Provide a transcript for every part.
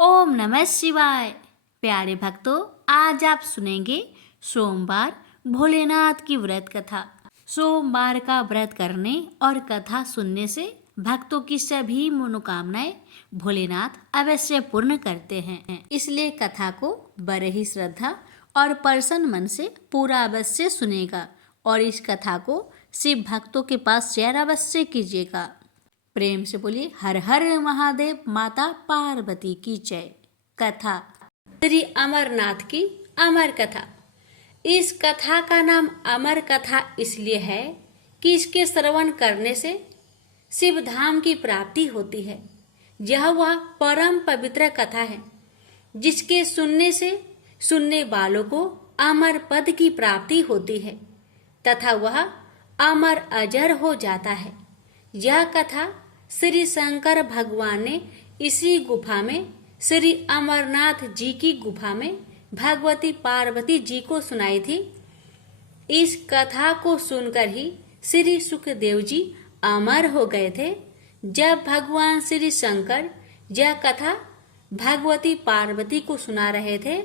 ओम नमः शिवाय। प्यारे भक्तों, आज आप सुनेंगे सोमवार भोलेनाथ की व्रत कथा। सोमवार का व्रत करने और कथा सुनने से भक्तों की सभी मनोकामनाएं भोलेनाथ अवश्य पूर्ण करते हैं। इसलिए कथा को बड़े ही श्रद्धा और प्रसन्न मन से पूरा अवश्य सुनेगा और इस कथा को शिव भक्तों के पास शेयर अवश्य कीजिएगा। प्रेम से बोलिए हर हर महादेव। माता पार्वती की जय। कथा श्री अमरनाथ की अमर कथा। इस कथा का नाम अमर कथा इसलिए है कि इसके श्रवण करने से शिव धाम की प्राप्ति होती है। यह वह परम पवित्र कथा है जिसके सुनने से सुनने वालों को अमर पद की प्राप्ति होती है तथा वह अमर अजर हो जाता है। यह कथा श्री शंकर भगवान ने इसी गुफा में श्री अमरनाथ जी की गुफा में भगवती पार्वती जी को सुनाई थी। इस कथा को सुनकर ही श्री सुखदेव जी अमर हो गए थे। जब भगवान श्री शंकर यह कथा भगवती पार्वती को सुना रहे थे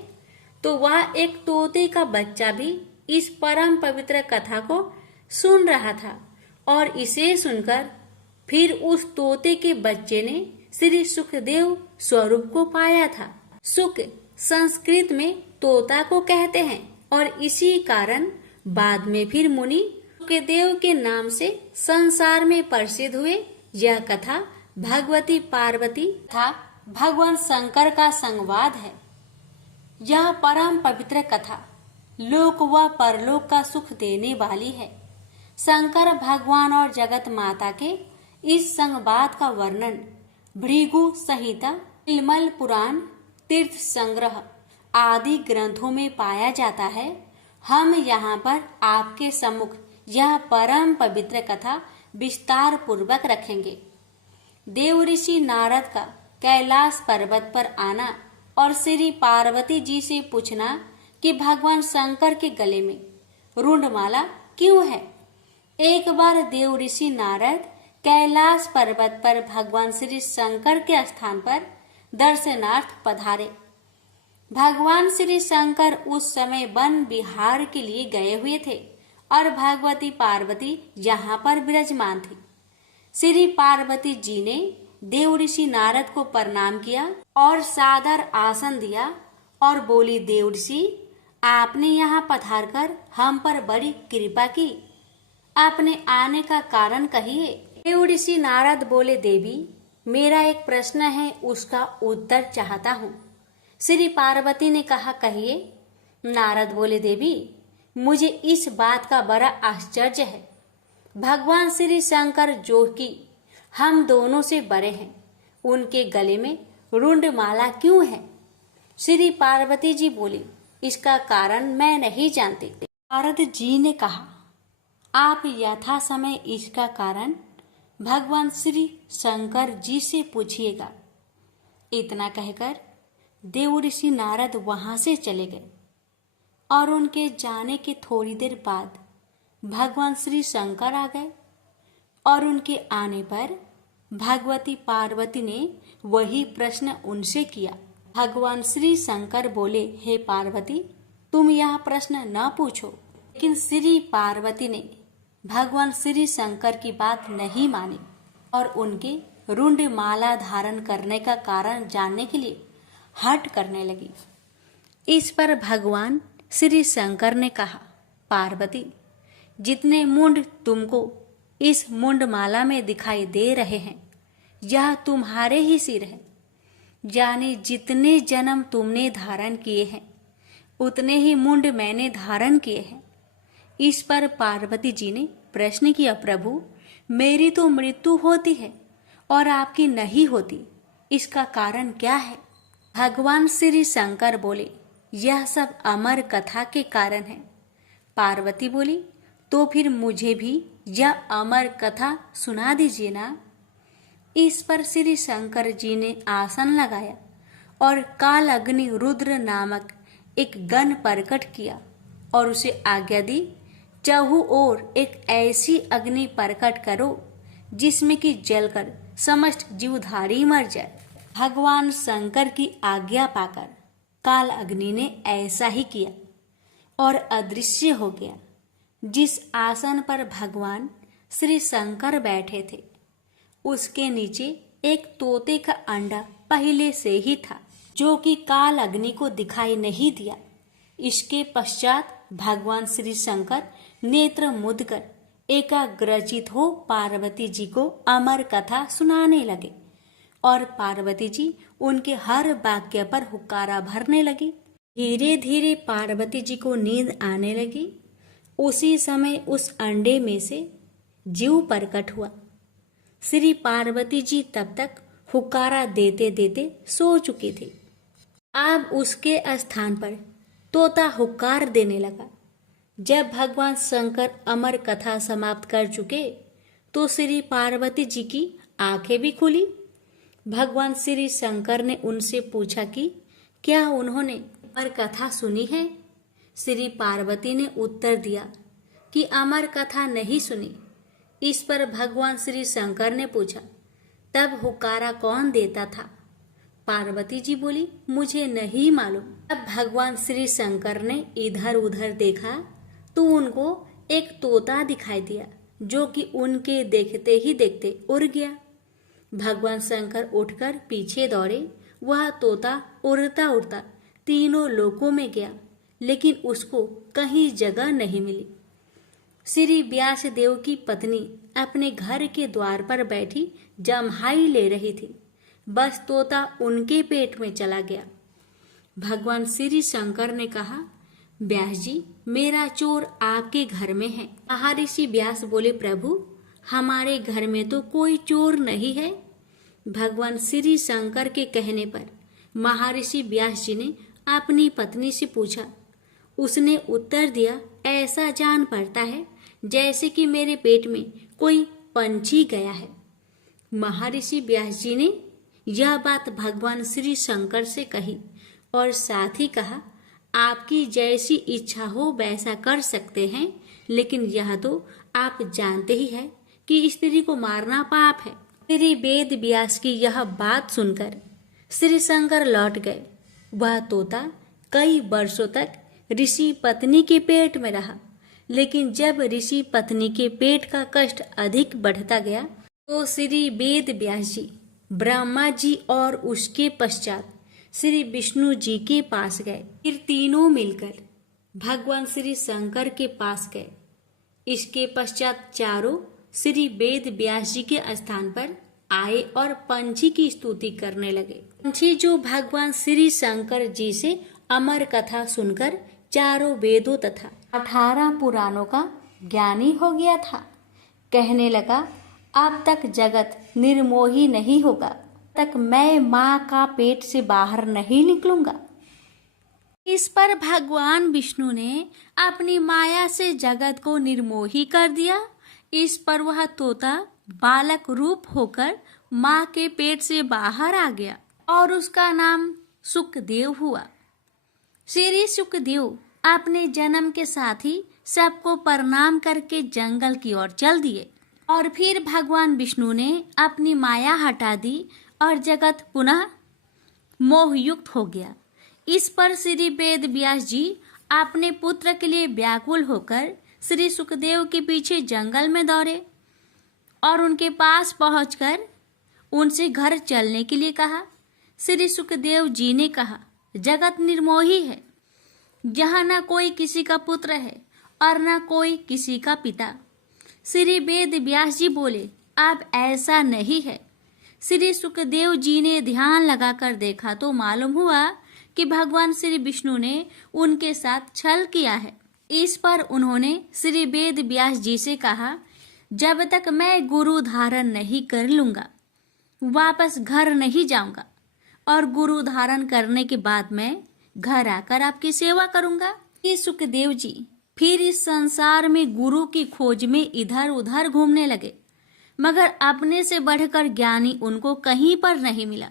तो वह एक तोते का बच्चा भी इस परम पवित्र कथा को सुन रहा था और इसे सुनकर फिर उस तोते के बच्चे ने श्री सुखदेव स्वरूप को पाया था। सुख संस्कृत में तोता को कहते हैं और इसी कारण बाद में फिर मुनि सुखदेव के नाम से संसार में प्रसिद्ध हुए। यह कथा भगवती पार्वती तथा भगवान शंकर का संवाद है। यह परम पवित्र कथा लोक व परलोक का सुख देने वाली है। शंकर भगवान और जगत माता के इस संवाद का वर्णन भृगु संहिता, तिलमल पुराण, तीर्थ संग्रह आदि ग्रंथों में पाया जाता है। हम यहाँ पर आपके सम्मुख यह परम पवित्र कथा विस्तार पूर्वक रखेंगे। देव ऋषि नारद का कैलाश पर्वत पर आना और श्री पार्वती जी से पूछना कि भगवान शंकर के गले में रुंडमाला क्यों है। एक बार देव ऋषि नारद कैलाश पर्वत पर भगवान श्री शंकर के स्थान पर दर्शनार्थ पधारे। भगवान श्री शंकर उस समय वन विहार के लिए गए हुए थे और भगवती पार्वती यहाँ पर विराजमान थी। श्री पार्वती जी ने देव ऋषि नारद को प्रणाम किया और सादर आसन दिया और बोली, देव ऋषि आपने यहाँ पधार कर हम पर बड़ी कृपा की। आपने आने का कारण कहिए। देव ऋषि नारद बोले, देवी मेरा एक प्रश्न है, उसका उत्तर चाहता हूँ। श्री पार्वती ने कहा, कहिए। नारद बोले, देवी मुझे इस बात का बड़ा आश्चर्य है। भगवान श्री शंकर जो कि हम दोनों से बड़े हैं, उनके गले में रुंड माला क्यों है। श्री पार्वती जी बोली, इसका कारण मैं नहीं जानती। नारद जी ने कहा, आप यथा समय इसका कारण भगवान श्री शंकर जी से पूछिएगा। इतना कहकर देव ऋषि नारद वहां से चले गए और उनके जाने के थोड़ी देर बाद भगवान श्री शंकर आ गए और उनके आने पर भगवती पार्वती ने वही प्रश्न उनसे किया। भगवान श्री शंकर बोले, हे पार्वती तुम यह प्रश्न न पूछो। लेकिन श्री पार्वती ने भगवान श्री शंकर की बात नहीं मानी और उनके रुंड माला धारण करने का कारण जानने के लिए हट करने लगी। इस पर भगवान श्री शंकर ने कहा, पार्वती जितने मुंड तुमको इस मुंड माला में दिखाई दे रहे हैं यह तुम्हारे ही सिर है। यानी जितने जन्म तुमने धारण किए हैं उतने ही मुंड मैंने धारण किए हैं। इस पर पार्वती जी ने प्रश्न किया, प्रभु मेरी तो मृत्यु होती है और आपकी नहीं होती, इसका कारण क्या है। भगवान श्री शंकर बोले, यह सब अमर कथा के कारण है। पार्वती बोली, तो फिर मुझे भी यह अमर कथा सुना दीजिए ना। इस पर श्री शंकर जी ने आसन लगाया और काल अग्नि रुद्र नामक एक गण प्रकट किया और उसे आज्ञा दी, चहु ओर एक ऐसी अग्नि प्रकट करो जिसमें कि जलकर समस्त जीवधारी मर जाए। भगवान शंकर की आज्ञा पाकर काल अग्नि ने ऐसा ही किया और अदृश्य हो गया। जिस आसन पर भगवान श्री शंकर बैठे थे उसके नीचे एक तोते का अंडा पहले से ही था, जो कि काल अग्नि को दिखाई नहीं दिया। इसके पश्चात भगवान श्री शंकर नेत्र मूंद कर एकाग्रचित हो पार्वती जी को अमर कथा सुनाने लगे और पार्वती जी उनके हर वाक्य पर हुक्कारा भरने लगी। धीरे धीरे पार्वती जी को नींद आने लगी। उसी समय उस अंडे में से जीव प्रकट हुआ। श्री पार्वती जी तब तक हुक्कारा देते देते सो चुकी थी। अब उसके स्थान पर तोता हुक्कार देने लगा। जब भगवान शंकर अमर कथा समाप्त कर चुके तो श्री पार्वती जी की आंखें भी खुली। भगवान श्री शंकर ने उनसे पूछा कि क्या उन्होंने अमर कथा सुनी है। श्री पार्वती ने उत्तर दिया कि अमर कथा नहीं सुनी। इस पर भगवान श्री शंकर ने पूछा, तब हुक्कारा कौन देता था। पार्वती जी बोली, मुझे नहीं मालूम। अब भगवान श्री शंकर ने इधर उधर देखा तो उनको एक तोता दिखाई दिया, जो कि उनके देखते ही देखते उड़ गया। भगवान शंकर उठकर पीछे दौड़े। वह तोता उड़ता उड़ता तीनों लोकों में गया, लेकिन उसको कहीं जगह नहीं मिली। श्री व्यास देव की पत्नी अपने घर के द्वार पर बैठी जम्हाई ले रही थी। बस तोता उनके पेट में चला गया। भगवान श्री शंकर ने कहा, व्यास जी, मेरा चोर आपके घर में है। महर्षि व्यास बोले, प्रभु, हमारे घर में तो कोई चोर नहीं है। भगवान श्री शंकर के कहने पर महर्षि व्यास जी ने अपनी पत्नी से पूछा। उसने उत्तर दिया, ऐसा जान पड़ता है जैसे कि मेरे पेट में कोई पंछी गया है। महर्षि व्यास जी ने यह बात भगवान श्री शंकर से कही और साथ ही कहा, आपकी जैसी इच्छा हो वैसा कर सकते हैं, लेकिन यह तो आप जानते ही हैं कि स्त्री को मारना पाप है। श्री वेद व्यास की यह बात सुनकर श्री शंकर लौट गए। वह तोता कई वर्षों तक ऋषि पत्नी के पेट में रहा, लेकिन जब ऋषि पत्नी के पेट का कष्ट अधिक बढ़ता गया तो श्री वेद व्यास जी ब्रह्मा जी और उसके पश्चात श्री विष्णु जी के पास गए। फिर तीनों मिलकर भगवान श्री शंकर के पास गए। इसके पश्चात चारों श्री वेद व्यास जी के स्थान पर आए और पंछी की स्तुति करने लगे। पंछी जो भगवान श्री शंकर जी से अमर कथा सुनकर चारों वेदों तथा 18 पुराणों का ज्ञानी हो गया था, कहने लगा, अब तक जगत निर्मोही नहीं होगा, तक मैं माँ का पेट से बाहर नहीं निकलूंगा। इस पर भगवान विष्णु ने अपनी माया से जगत को निर्मोही कर दिया। इस पर वह तोता बालक रूप होकर माँ के पेट से बाहर आ गया और उसका नाम सुखदेव हुआ। श्री सुखदेव अपने जन्म के साथ ही सबको प्रणाम करके जंगल की ओर चल दिए और फिर भगवान विष्णु ने अपनी माया हटा दी और जगत पुनः मोहयुक्त हो गया। इस पर श्री वेद व्यास जी अपने पुत्र के लिए व्याकुल होकर श्री सुखदेव के पीछे जंगल में दौड़े और उनके पास पहुंचकर उनसे घर चलने के लिए कहा। श्री सुखदेव जी ने कहा, जगत निर्मोही है, जहाँ न कोई किसी का पुत्र है और न कोई किसी का पिता। श्री वेद व्यास जी बोले, अब ऐसा नहीं है। श्री सुखदेव जी ने ध्यान लगाकर देखा तो मालूम हुआ कि भगवान श्री विष्णु ने उनके साथ छल किया है। इस पर उन्होंने श्री वेद व्यास जी से कहा, जब तक मैं गुरु धारण नहीं कर लूंगा वापस घर नहीं जाऊंगा और गुरु धारण करने के बाद मैं घर आकर आपकी सेवा करूंगा। ये सुखदेव जी फिर इस संसार में गुरु की खोज में इधर उधर घूमने लगे, मगर अपने से बढ़कर ज्ञानी उनको कहीं पर नहीं मिला।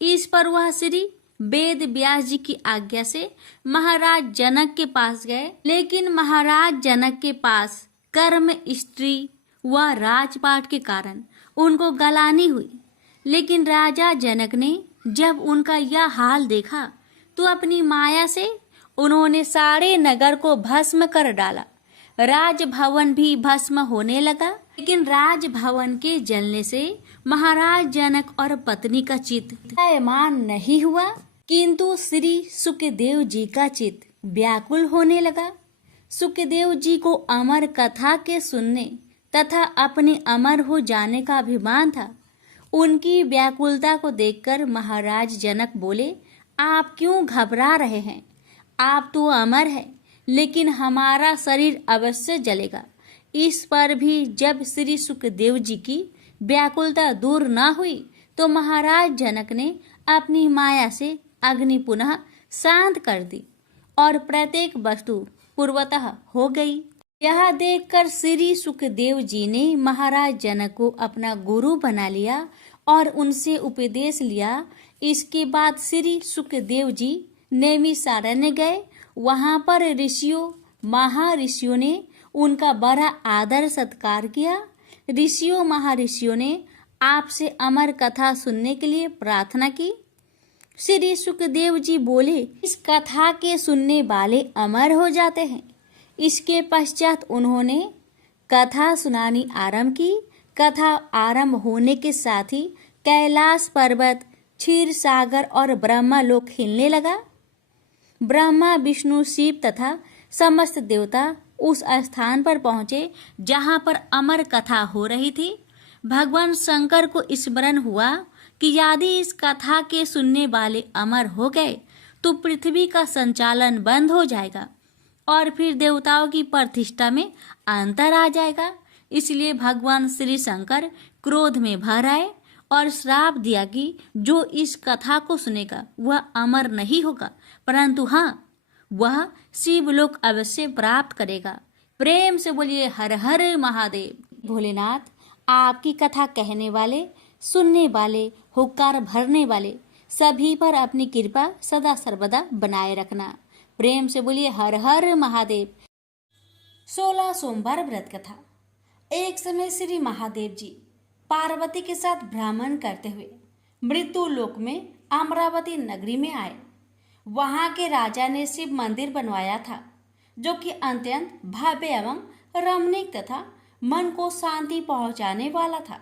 इस पर वह श्री वेद व्यास जी की आज्ञा से महाराज जनक के पास गए, लेकिन महाराज जनक के पास कर्म, स्त्री व राजपाट के कारण उनको गलानी हुई। लेकिन राजा जनक ने जब उनका यह हाल देखा तो अपनी माया से उन्होंने सारे नगर को भस्म कर डाला। राजभवन भी भस्म होने लगा। लेकिन राजभवन के जलने से महाराज जनक और पत्नी का चित्त पैमान नहीं हुआ, किंतु श्री सुखदेव जी का चित्त व्याकुल होने लगा। सुखदेव जी को अमर कथा के सुनने तथा अपने अमर हो जाने का अभिमान था। उनकी व्याकुलता को देखकर महाराज जनक बोले, आप क्यों घबरा रहे हैं? आप तो अमर है, लेकिन हमारा शरीर अवश्य जलेगा। इस पर भी जब श्री सुखदेव जी की व्याकुलता दूर न हुई तो महाराज जनक ने अपनी माया से अग्नि पुनः शांत कर दी और प्रत्येक वस्तु पूर्वतः हो गई। यह देखकर श्री सुखदेव जी ने महाराज जनक को अपना गुरु बना लिया और उनसे उपदेश लिया। इसके बाद श्री सुखदेव जी नैमिषारण्य गए। वहां पर ऋषियों महर्षियों ने उनका बड़ा आदर सत्कार किया। ऋषियों महर्षियों ने आपसे अमर कथा सुनने के लिए प्रार्थना की। श्री सुखदेव जी बोले, इस कथा के सुनने वाले अमर हो जाते हैं। इसके पश्चात उन्होंने कथा सुनानी आरंभ की। कथा आरंभ होने के साथ ही कैलाश पर्वत, क्षीर सागर और ब्रह्मलोक हिलने लगा। ब्रह्मा, विष्णु, शिव तथा समस्त देवता उस स्थान पर पहुंचे जहां पर अमर कथा हो रही थी। भगवान शंकर को स्मरण हुआ कि यदि इस कथा के सुनने वाले अमर हो गए तो पृथ्वी का संचालन बंद हो जाएगा और फिर देवताओं की प्रतिष्ठा में अंतर आ जाएगा। इसलिए भगवान श्री शंकर क्रोध में भर आए और श्राप दिया कि जो इस कथा को सुनेगा वह अमर नहीं होगा, परंतु हाँ, वह शिवलोक अवश्य प्राप्त करेगा। प्रेम से बोलिए हर हर महादेव। भोलेनाथ, आपकी कथा कहने वाले, सुनने वाले, हुक्कार भरने वाले सभी पर अपनी कृपा सदा सर्वदा बनाए रखना। प्रेम से बोलिए हर हर महादेव। 16 सोमवार व्रत कथा। एक समय श्री महादेव जी पार्वती के साथ भ्रमण करते हुए मृत्यु लोक में अमरावती नगरी में आए। वहां के राजा ने शिव मंदिर बनवाया था, जो कि अत्यंत भव्य एवं रमणीक तथा मन को शांति पहुंचाने वाला था।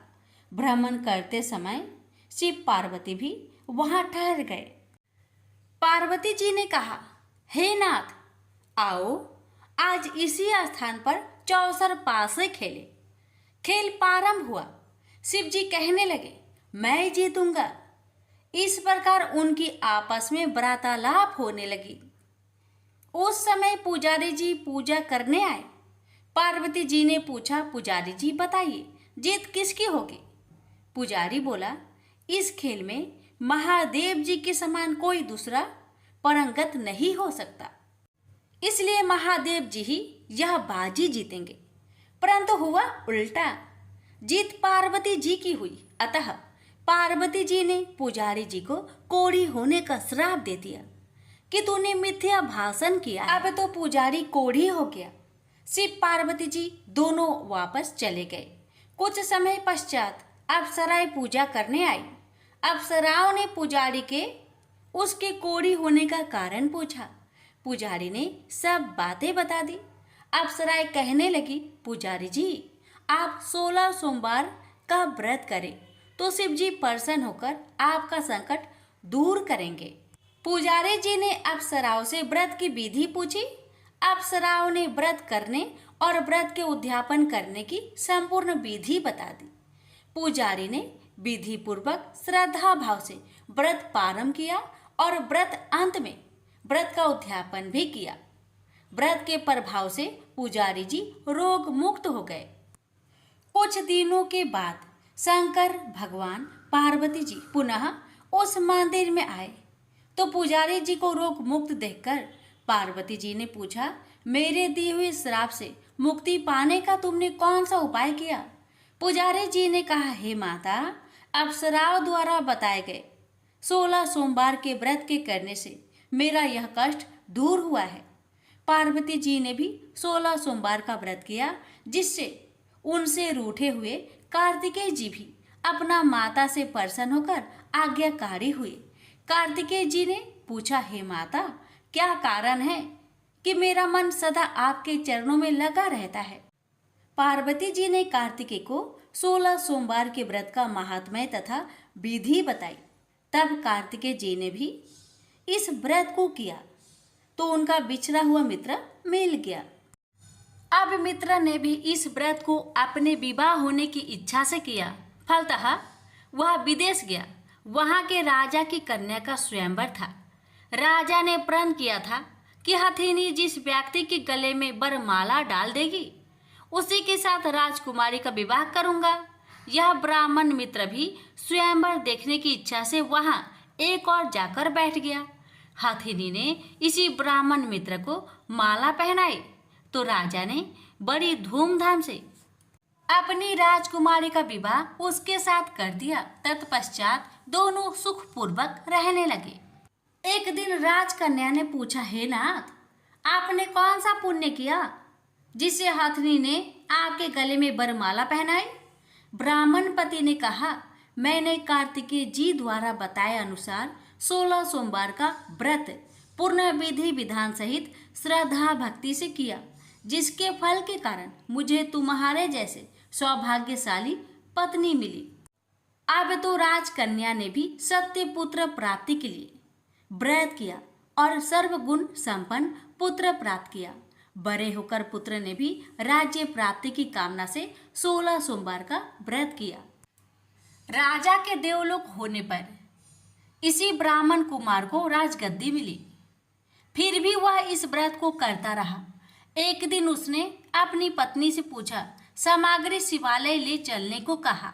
भ्रमण करते समय शिव पार्वती भी वहां ठहर गए। पार्वती जी ने कहा, हे नाथ, आओ आज इसी स्थान पर चौसर पासे खेले। खेल प्रारंभ हुआ। शिव जी कहने लगे, मैं जीतूंगा। इस प्रकार उनकी आपस में वार्तालाप होने लगी। उस समय पुजारी जी पूजा करने आए। पार्वती जी ने पूछा, पुजारी जी बताइए, जीत किसकी होगी? पुजारी बोला, इस खेल में महादेव जी के समान कोई दूसरा परंगत नहीं हो सकता, इसलिए महादेव जी ही यह बाजी जीतेंगे। परंतु हुआ उल्टा, जीत पार्वती जी की हुई। अतः पार्वती जी ने पुजारी जी को कोढ़ी होने का श्राप दे दिया कि तूने मिथ्या भाषण किया। अब तो पुजारी कोढ़ी हो गया। शिव पार्वती जी दोनों वापस चले गए। कुछ समय पश्चात अप्सराएं पूजा करने आई। अप्सराओं ने पुजारी के उसके कोढ़ी होने का कारण पूछा। पुजारी ने सब बातें बता दी। अप्सराएं कहने लगी, पुजारी जी, आप 16 सोमवार का व्रत करें तो शिव जी प्रसन्न होकर आपका संकट दूर करेंगे। पुजारी जी ने अप्सराओं से व्रत की विधि पूछी। अप्सराओं ने व्रत करने और व्रत के उद्यापन करने की संपूर्ण विधि बता दी। पुजारी ने विधि पूर्वक श्रद्धा भाव से व्रत प्रारंभ किया और व्रत अंत में व्रत का उद्यापन भी किया। व्रत के प्रभाव से पुजारी जी रोग मुक्त हो गए। कुछ दिनों के बाद शंकर भगवान पार्वती जी पुनः उस मंदिर में आए तो पुजारी जी को रोग मुक्त देखकर पार्वती जी ने पूछा, मेरे दिए हुए श्राप से मुक्ति पाने का तुमने कौन सा उपाय किया? पुजारी जी ने कहा, हे माता, अप्सराओं द्वारा बताए गए 16 सोमवार के व्रत के करने से मेरा यह कष्ट दूर हुआ है। पार्वती जी ने भी 16 सोमवार का व्रत किया, जिससे उनसे रूठे हुए कार्तिकेय जी भी अपना माता से प्रसन्न होकर आज्ञाकारी हुए। कार्तिकेय जी ने पूछा, हे माता, क्या कारण है कि मेरा मन सदा आपके चरणों में लगा रहता है? पार्वती जी ने कार्तिकेय को 16 सोमवार के व्रत का महात्म्य तथा विधि बताई। तब कार्तिकेय जी ने भी इस व्रत को किया तो उनका बिछड़ा हुआ मित्र मिल गया। अब मित्र ने भी इस व्रत को अपने विवाह होने की इच्छा से किया। फलतः वह विदेश गया। वहां के राजा की कन्या का स्वयंवर था। राजा ने प्रण किया था कि हथिनी जिस व्यक्ति के गले में वरमाला डाल देगी उसी के साथ राजकुमारी का विवाह करूंगा। यह ब्राह्मण मित्र भी स्वयंवर देखने की इच्छा से वहां एक और जाकर बैठ गया। हथिनी ने इसी ब्राह्मण मित्र को माला पहनाई तो राजा ने बड़ी धूमधाम से अपनी राजकुमारी का विवाह उसके साथ कर दिया। तत्पश्चात दोनों सुखपूर्वक रहने लगे। एक दिन राजकन्या ने पूछा, हे नाथ, आपने कौन सा पुण्य किया जिससे हथिनी ने आपके गले में वरमाला पहनाई? ब्राह्मण पति ने कहा, मैंने कार्तिकेय जी द्वारा बताए अनुसार 16 सोमवार का व्रत पूर्ण विधि विधान सहित श्रद्धा भक्ति से किया, जिसके फल के कारण मुझे तुम्हारे जैसे सौभाग्यशाली पत्नी मिली। अब तो राजकन्या ने भी सत्य पुत्र प्राप्ति के लिए व्रत किया और सर्वगुण संपन्न पुत्र प्राप्त किया। बड़े होकर पुत्र ने भी राज्य प्राप्ति की कामना से 16 सोमवार का व्रत किया। राजा के देवलोक होने पर इसी ब्राह्मण कुमार को राजगद्दी मिली। फिर भी वह इस व्रत को करता रहा। एक दिन उसने अपनी पत्नी से पूछा, सामग्री शिवालय ले चलने को कहा,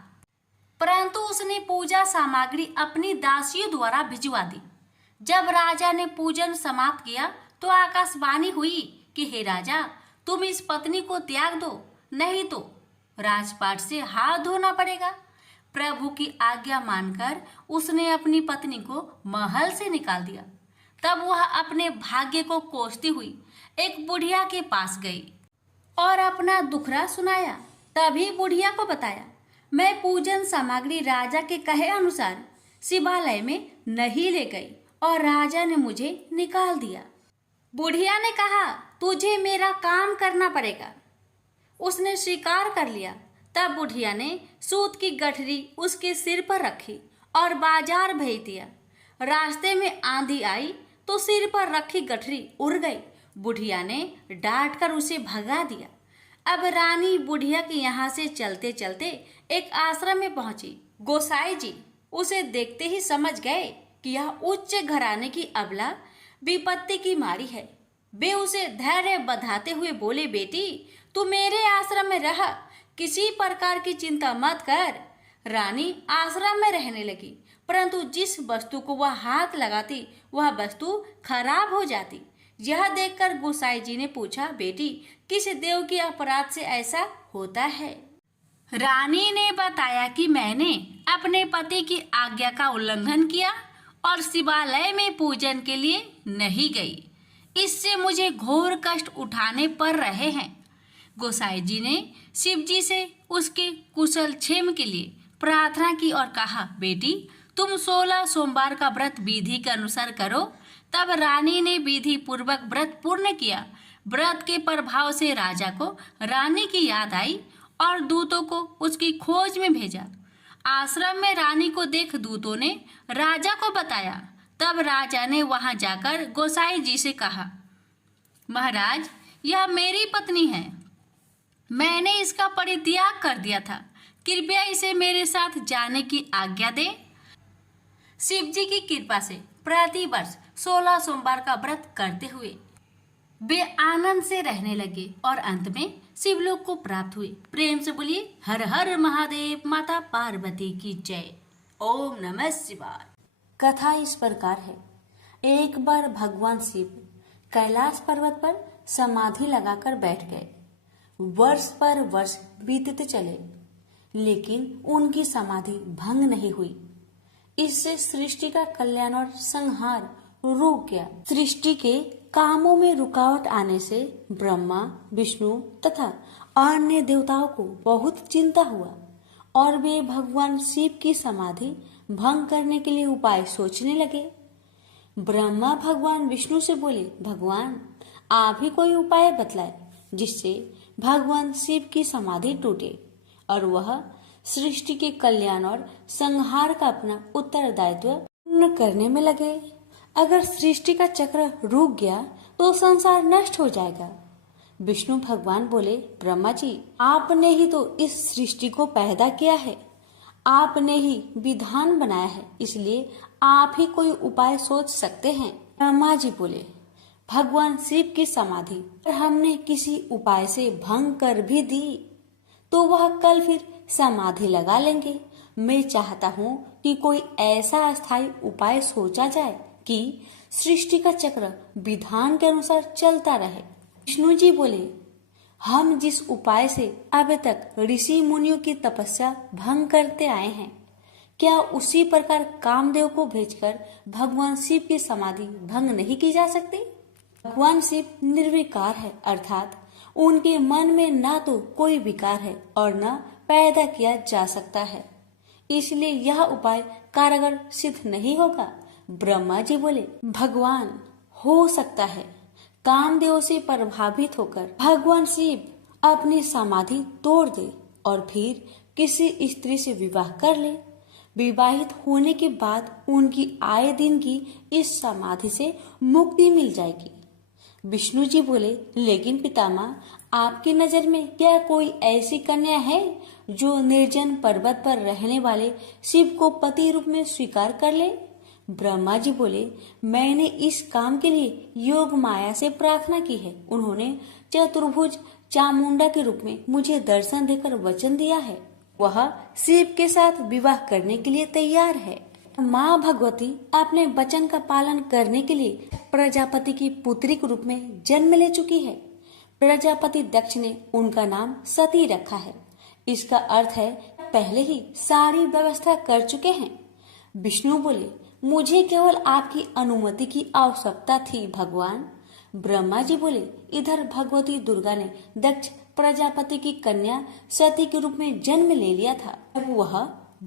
परंतु उसने पूजा सामग्री अपनी दासियों द्वारा भिजवा दी। जब राजा ने पूजन समाप्त किया तो आकाशवाणी हुई कि हे राजा, तुम इस पत्नी को त्याग दो, नहीं तो राजपाट से हाथ धोना पड़ेगा। प्रभु की आज्ञा मानकर उसने अपनी पत्नी को महल से निकाल दिया। तब वह अपने भाग्य को कोसती हुई एक बुढ़िया के पास गई और अपना दुखड़ा सुनाया। तभी बुढ़िया को बताया, मैं पूजन सामग्री राजा के कहे अनुसार शिवालय में नहीं ले गई और राजा ने मुझे निकाल दिया। बुढ़िया ने कहा, तुझे मेरा काम करना पड़ेगा। उसने स्वीकार कर लिया। तब बुढ़िया ने सूत की गठरी उसके सिर पर रखी और बाजार भेज दिया। रास्ते में आंधी आई तो सिर पर रखी गठरी उड़ गई। बुढ़िया ने डांट कर उसे भगा दिया। अब रानी बुढ़िया के यहाँ से चलते चलते एक आश्रम में पहुंची। गोसाई जी उसे देखते ही समझ गए कि यह उच्च घराने की अबला विपत्ति की मारी है। वे उसे धैर्य बधाते हुए बोले, बेटी, तू मेरे आश्रम में रह, किसी प्रकार की चिंता मत कर। रानी आश्रम में रहने लगी, परंतु जिस वस्तु को वह हाथ लगाती वह वस्तु खराब हो जाती। यह देखकर गोसाई जी ने पूछा, बेटी, किस देव के अपराध से ऐसा होता है? रानी ने बताया कि मैंने अपने पति की आज्ञा का उल्लंघन किया और शिवालय में पूजन के लिए नहीं गई। इससे मुझे घोर कष्ट उठाने पड़ रहे हैं। गोसाई जी ने शिव जी से उसके कुशल क्षेम के लिए प्रार्थना की और कहा, बेटी, तुम 16 सोमवार का व्रत विधि के अनुसार करो। तब रानी ने विधि पूर्वक व्रत पूर्ण किया। व्रत के प्रभाव से राजा को रानी की याद आई और दूतों को उसकी खोज में भेजा। आश्रम में रानी को देख दूतों ने राजा को बताया। तब राजा ने वहां जाकर गोसाई जी से कहा, महाराज, यह मेरी पत्नी है। मैंने इसका परित्याग कर दिया था। कृपया इसे मेरे साथ जाने की आज्ञा दें। शिव जी की कृपा से प्रति वर्ष 16 सोमवार का व्रत करते हुए वे आनंद से रहने लगे और अंत में शिवलोक को प्राप्त हुए। प्रेम से बोलिए हर हर महादेव, माता पार्वती की जय। ओम नमः शिवाय। कथा इस प्रकार है। एक बार भगवान शिव कैलाश पर्वत पर समाधि लगाकर बैठ गए। वर्ष पर वर्ष बीतते चले, लेकिन उनकी समाधि भंग नहीं हुई। इससे सृष्टि का कल्याण और संहार रुक गया। सृष्टि के कामों में रुकावट आने से ब्रह्मा, विष्णु तथा अन्य देवताओं को बहुत चिंता हुआ और वे भगवान शिव की समाधि भंग करने के लिए उपाय सोचने लगे। ब्रह्मा भगवान विष्णु से बोले, भगवान आप ही कोई उपाय बतलाए जिससे भगवान शिव की समाधि टूटे और वह सृष्टि के कल्याण और संहार का अपना उत्तरदायित्व पूर्ण करने में लगे। अगर सृष्टि का चक्र रुक गया तो संसार नष्ट हो जाएगा। विष्णु भगवान बोले, ब्रह्मा जी आपने ही तो इस सृष्टि को पैदा किया है, आपने ही विधान बनाया है, इसलिए आप ही कोई उपाय सोच सकते हैं। ब्रह्मा जी बोले, भगवान शिव की समाधि पर हमने किसी उपाय से भंग कर भी दी तो वह कल फिर समाधि लगा लेंगे। मैं चाहता हूँ कि कोई ऐसा अस्थायी उपाय सोचा जाए कि सृष्टि का चक्र विधान के अनुसार चलता रहे। विष्णु जी बोले, हम जिस उपाय से अब तक ऋषि मुनियों की तपस्या भंग करते आए हैं, क्या उसी प्रकार कामदेव को भेजकर भगवान शिव की समाधि भंग नहीं की जा सकती? भगवान शिव निर्विकार है, अर्थात उनके मन में ना तो कोई विकार है और न पैदा किया जा सकता है, इसलिए यह उपाय कारगर सिद्ध नहीं होगा। ब्रह्मा जी बोले, भगवान हो सकता है कामदेव से प्रभावित होकर भगवान शिव अपनी समाधि तोड़ दे और फिर किसी स्त्री से विवाह कर ले। विवाहित होने के बाद उनकी आए दिन की इस समाधि से मुक्ति मिल जाएगी। विष्णु जी बोले, लेकिन पितामह आपकी नजर में क्या कोई ऐसी कन्या है जो निर्जन पर्वत पर रहने वाले शिव को पति रूप में स्वीकार कर ले? ब्रह्मा जी बोले, मैंने इस काम के लिए योग माया से प्रार्थना की है। उन्होंने चतुर्भुज चामुंडा के रूप में मुझे दर्शन देकर वचन दिया है, वह शिव के साथ विवाह करने के लिए तैयार है। माँ भगवती अपने वचन का पालन करने के लिए प्रजापति की पुत्री के रूप में जन्म ले चुकी है। प्रजापति दक्ष ने उनका नाम सती रखा है। इसका अर्थ है पहले ही सारी व्यवस्था कर चुके हैं। विष्णु बोले, मुझे केवल आपकी अनुमति की आवश्यकता थी भगवान। ब्रह्मा जी बोले, इधर भगवती दुर्गा ने दक्ष प्रजापति की कन्या सती के रूप में जन्म ले लिया था। जब वह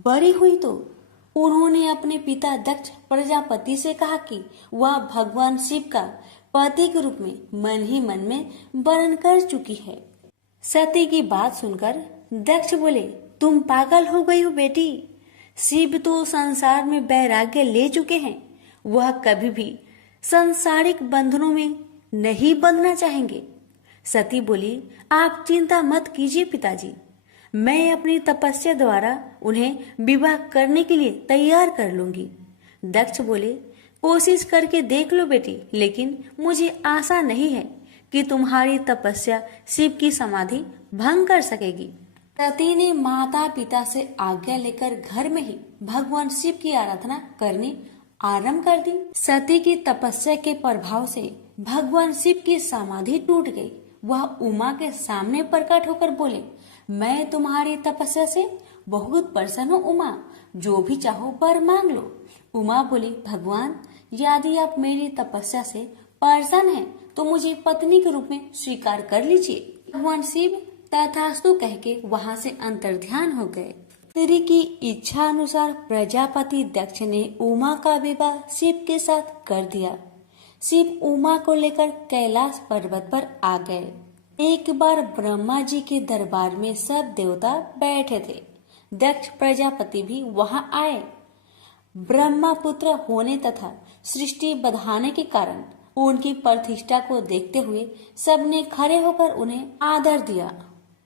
बड़ी हुई तो उन्होंने अपने पिता दक्ष प्रजापति से कहा कि वह भगवान शिव का पति के रूप में मन ही मन में वर्ण कर चुकी है। सती की बात सुनकर दक्ष बोले, तुम पागल हो गई हो बेटी, शिव तो संसार में वैराग्य ले चुके हैं, वह कभी भी सांसारिक बंधनों में नहीं बंधना चाहेंगे। सती बोली, आप चिंता मत कीजिए पिताजी, मैं अपनी तपस्या द्वारा उन्हें विवाह करने के लिए तैयार कर लूंगी। दक्ष बोले, कोशिश करके देख लो बेटी, लेकिन मुझे आशा नहीं है कि तुम्हारी तपस्या शिव की समाधि भंग कर सकेगी। सती ने माता पिता से आज्ञा लेकर घर में ही भगवान शिव की आराधना करनी आरंभ कर दी। सती की तपस्या के प्रभाव से भगवान शिव की समाधि टूट गई। वह उमा के सामने प्रकट होकर बोले, मैं तुम्हारी तपस्या से बहुत प्रसन्न हूँ उमा, जो भी चाहो वर मांग लो। उमा बोली, भगवान यदि आप मेरी तपस्या से प्रसन्न हैं तो मुझे पत्नी के रूप में स्वीकार कर लीजिए। भगवान शिव तथास्तु कह के वहाँ से अंतर्ध्यान हो गए। स्त्री की इच्छा अनुसार प्रजापति दक्ष ने उमा का विवाह शिव के साथ कर दिया। शिव उमा को लेकर कैलाश पर्वत पर आ गए। एक बार ब्रह्मा जी के दरबार में सब देवता बैठे थे। दक्ष प्रजापति भी वहाँ आए। ब्रह्मा पुत्र होने तथा सृष्टि बढ़ाने के कारण उनकी प्रतिष्ठा को देखते हुए सबने खड़े होकर उन्हें आदर दिया,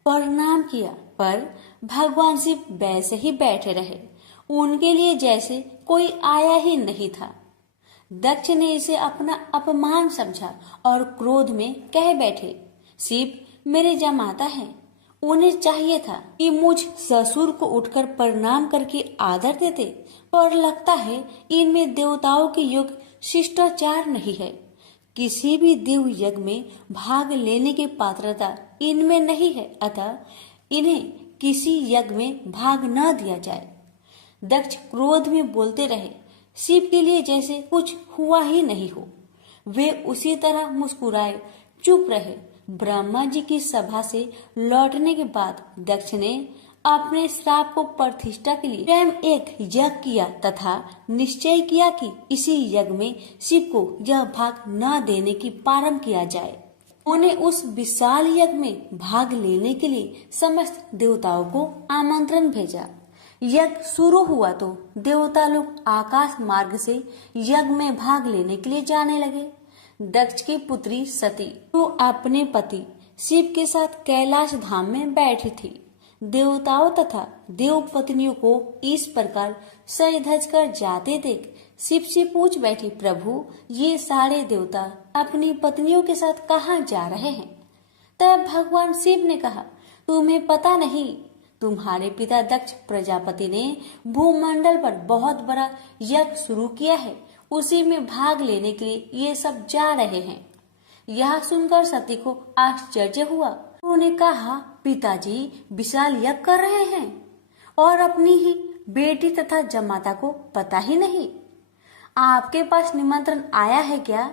प्रणाम किया, पर भगवान शिव वैसे ही बैठे रहे, उनके लिए जैसे कोई आया ही नहीं था। दक्ष ने इसे अपना अपमान समझा और क्रोध में कह बैठे, शिव मेरे जमाता हैं, उन्हें चाहिए था कि मुझ ससुर को उठकर प्रणाम करके आदर देते, पर लगता है इनमें देवताओं के योग शिष्टाचार नहीं है। किसी भी देव यज्ञ में भाग लेने की पात्रता इनमें नहीं है, अतः इन्हें किसी यज्ञ में भाग न दिया जाए। दक्ष क्रोध में बोलते रहे, शिव के लिए जैसे कुछ हुआ ही नहीं हो। वे उसी तरह मुस्कुराए चुप रहे। ब्रह्मा जी की सभा से लौटने के बाद दक्ष ने अपने श्राप को प्रतिष्ठा के लिए स्वयं एक यज्ञ किया तथा निश्चय किया कि इसी यज्ञ में शिव को यह भाग न देने की प्रारंभ किया जाए। उन्हें उस विशाल यज्ञ में भाग लेने के लिए समस्त देवताओं को आमंत्रण भेजा। यज्ञ शुरू हुआ तो देवता लोग आकाश मार्ग से यज्ञ में भाग लेने के लिए जाने लगे। दक्ष की पुत्री सती तो अपने पति शिव के साथ कैलाश धाम में बैठी थी। देवताओं तथा देव पत्नियों को इस प्रकार सज धज कर जाते देख शिव से पूछ बैठी, प्रभु ये सारे देवता अपनी पत्नियों के साथ कहाँ जा रहे हैं? तब भगवान शिव ने कहा, तुम्हें पता नहीं, तुम्हारे पिता दक्ष प्रजापति ने भूमंडल पर बहुत बड़ा यज्ञ शुरू किया है, उसी में भाग लेने के लिए ये सब जा रहे हैं। यह सुनकर सती को आश्चर्य हुआ। उन्होंने कहा, पिताजी विशाल यज्ञ कर रहे हैं और अपनी ही बेटी तथा जमाता को पता ही नहीं। आपके पास निमंत्रण आया है क्या?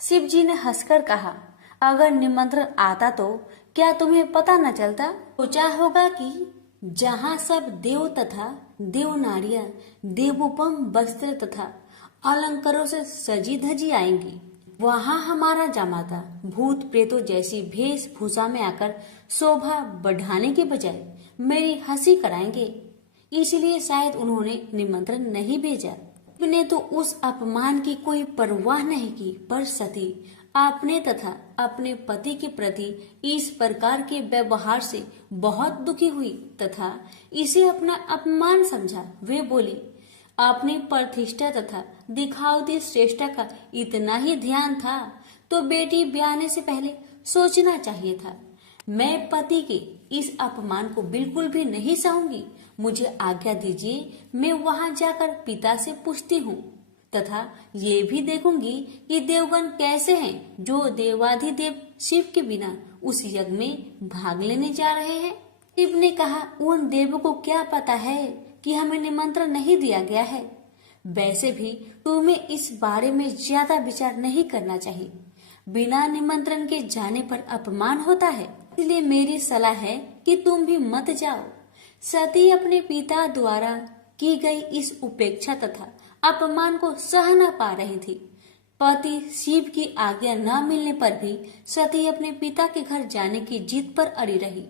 शिव जी ने हंसकर कहा, अगर निमंत्रण आता तो क्या तुम्हें पता न चलता? सोचा होगा कि जहाँ सब देव तथा देव नारियां देवोपम वस्त्र तथा अलंकारों से सजी धजी आएंगी, वहाँ हमारा जमाता भूत प्रेतों जैसी वेशभूषा में आकर शोभा बढ़ाने के बजाय मेरी हंसी कराएंगे। इसलिए शायद उन्होंने निमंत्रण नहीं भेजा। ने तो उस अपमान की कोई परवाह नहीं की, पर सती अपने तथा अपने पति के प्रति इस प्रकार के व्यवहार से बहुत दुखी हुई तथा इसे अपना अपमान समझा। वे बोली, अपनी प्रतिष्ठा तथा दिखावती श्रेष्ठता का इतना ही ध्यान था तो बेटी ब्याहने से पहले सोचना चाहिए था। मैं पति के इस अपमान को बिल्कुल भी नहीं सहूंगी। मुझे आज्ञा दीजिए, मैं वहां जाकर पिता से पूछती हूँ तथा ये भी देखूंगी कि देवगण कैसे हैं जो देवाधिदेव शिव के बिना उस यज्ञ में भाग लेने जा रहे हैं। शिव ने कहा, उन देवों को क्या पता है कि हमें निमंत्रण नहीं दिया गया है। वैसे भी तुम्हें इस बारे में ज्यादा विचार नहीं करना चाहिए। बिना निमंत्रण के जाने पर अपमान होता है, इसलिए मेरी सलाह है कि तुम भी मत जाओ। सती अपने पिता द्वारा की गई इस उपेक्षा तथा अपमान को सह न पा रही थी। पति शिव की आज्ञा न मिलने पर भी सती अपने पिता के घर जाने की जिद पर अड़ी रही।